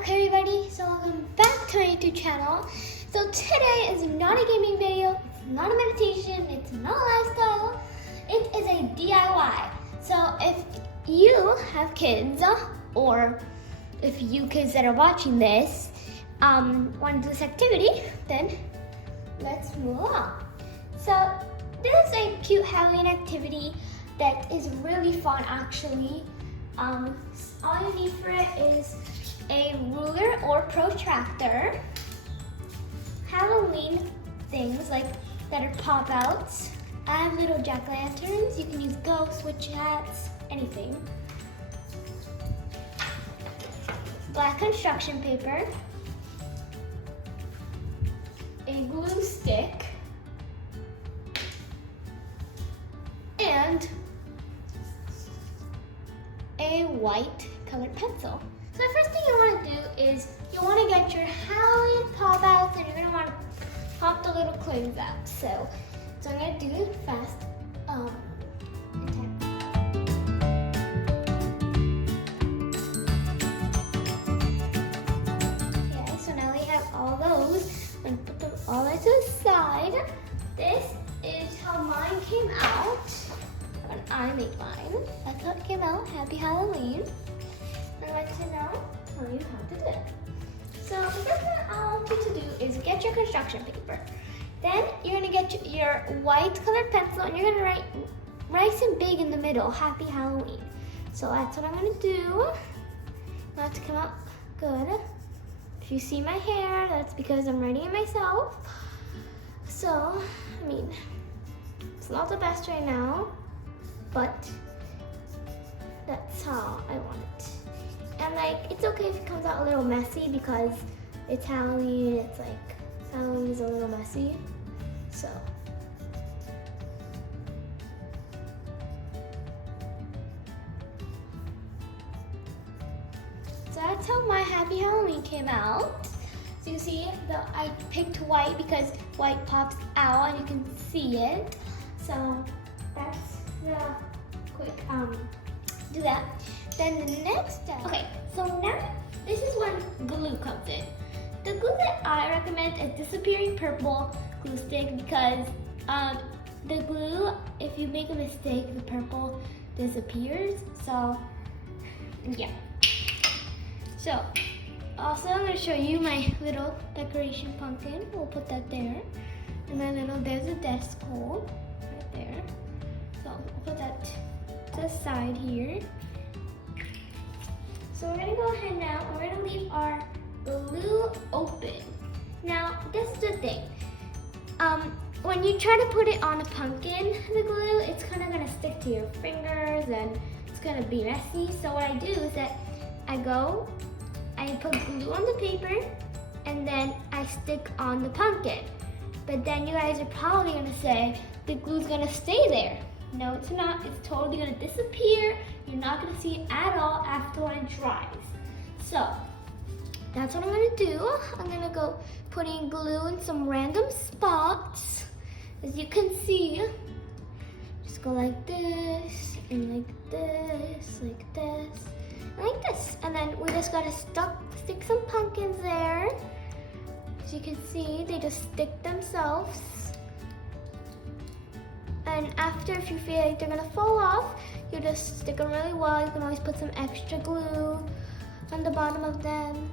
Okay everybody, so welcome back to my YouTube channel. So today is not a gaming video, it's not a meditation, it's not a lifestyle, it is a DIY. So if you have kids, or if you kids that are watching this want to do this activity, then let's move along. So this is a cute Halloween activity that is really fun actually. All you need for it is a ruler or protractor, Halloween things like that are pop outs. I have little jack-o'-lanterns. You can use ghosts, witch hats, anything. Black construction paper, a glue stick, and a white colored pencil. So the first thing you want to do is you want to get your Halloween pop outs, and you're going to want to pop the little coins out. So I'm going to do it fast. Okay, so now we have all those. I'm going to put them all into the side. This is how mine came out when I made mine. That's how it came out. Happy Halloween. I'd like to now tell you how to do it. So the first thing I want you to do is get your construction paper. Then you're gonna get your white colored pencil and you're gonna write nice and big in the middle, Happy Halloween. So that's what I'm gonna do. I want it to come out good. If you see my hair, that's because I'm writing it myself. So, I mean, it's not the best right now, but that's how I want it. And like, it's okay if it comes out a little messy because it's Halloween. It's like, Halloween is a little messy. So that's how my Happy Halloween came out. So you see, I picked white because white pops out and you can see it. So that's the quick do that. Then the next step. Okay, so now this is when glue comes in. The glue that I recommend is Disappearing Purple glue stick because the glue, if you make a mistake, the purple disappears. So yeah. So also I'm going to show you my little decoration pumpkin. We'll put that there. And my little, there's a desk hole right there. So I'll put that to the side here. So we're gonna go ahead now and we're gonna leave our glue open. Now, this is the thing. When you try to put it on a pumpkin, the glue, it's kind of gonna stick to your fingers and it's gonna be messy. So what I do is that I put glue on the paper and then I stick on the pumpkin. But then you guys are probably gonna say, the glue's gonna stay there. No, it's not. It's totally gonna disappear. You're not gonna see it at all after when it dries. So that's what I'm gonna do. I'm gonna go putting glue in some random spots. As you can see, just go like this, and like this, like this, and like this. And then we just gotta stick some pumpkins there. As you can see, they just stick themselves. And after, if you feel like they're gonna fall off, you just stick them really well. You can always put some extra glue on the bottom of them.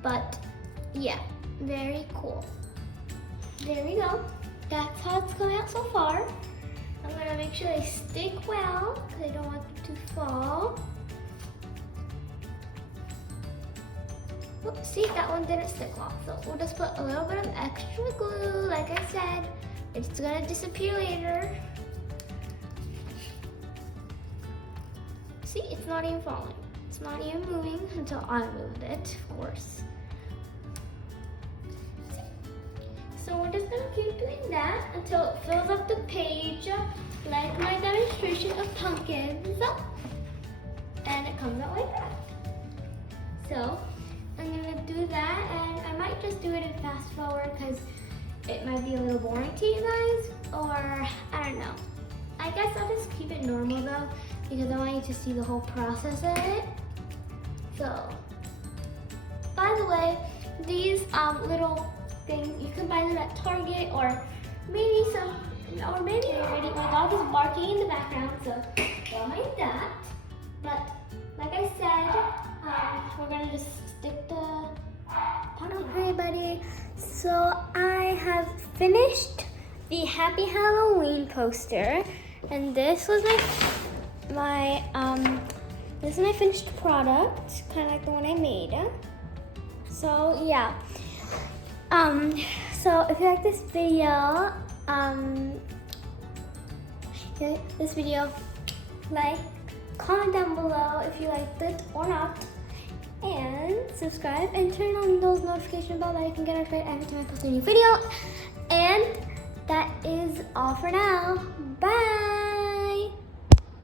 But yeah, very cool. There we go. That's how it's coming out so far. I'm gonna make sure they stick well because I don't want them to fall. Oops, see, that one didn't stick well. So we'll just put a little bit of extra glue, like I said. It's gonna disappear later. See, it's not even falling. It's not even moving until I moved it, of course. So we're just gonna keep doing that until it fills up the page, like my demonstration of pumpkins. And it comes out like that. So I'm gonna do that, and I might just do it in fast forward because it might be a little boring to you guys, or I don't know. I guess I'll just keep it normal though, because I want you to see the whole process of it. So the way, these little things, you can buy them at Target or maybe already, my dog is barking in the background, so don't mind that. But like I said, we're gonna just stick the pumpkin. Okay, buddy. So I have finished the Happy Halloween poster, and this was this is my finished product, kind of like the one I made. So yeah. So if you like this video, like, comment down below if you liked it or not, and subscribe and turn on those notification bell that you can get notified every time I post a new video. And that is all for now. Bye.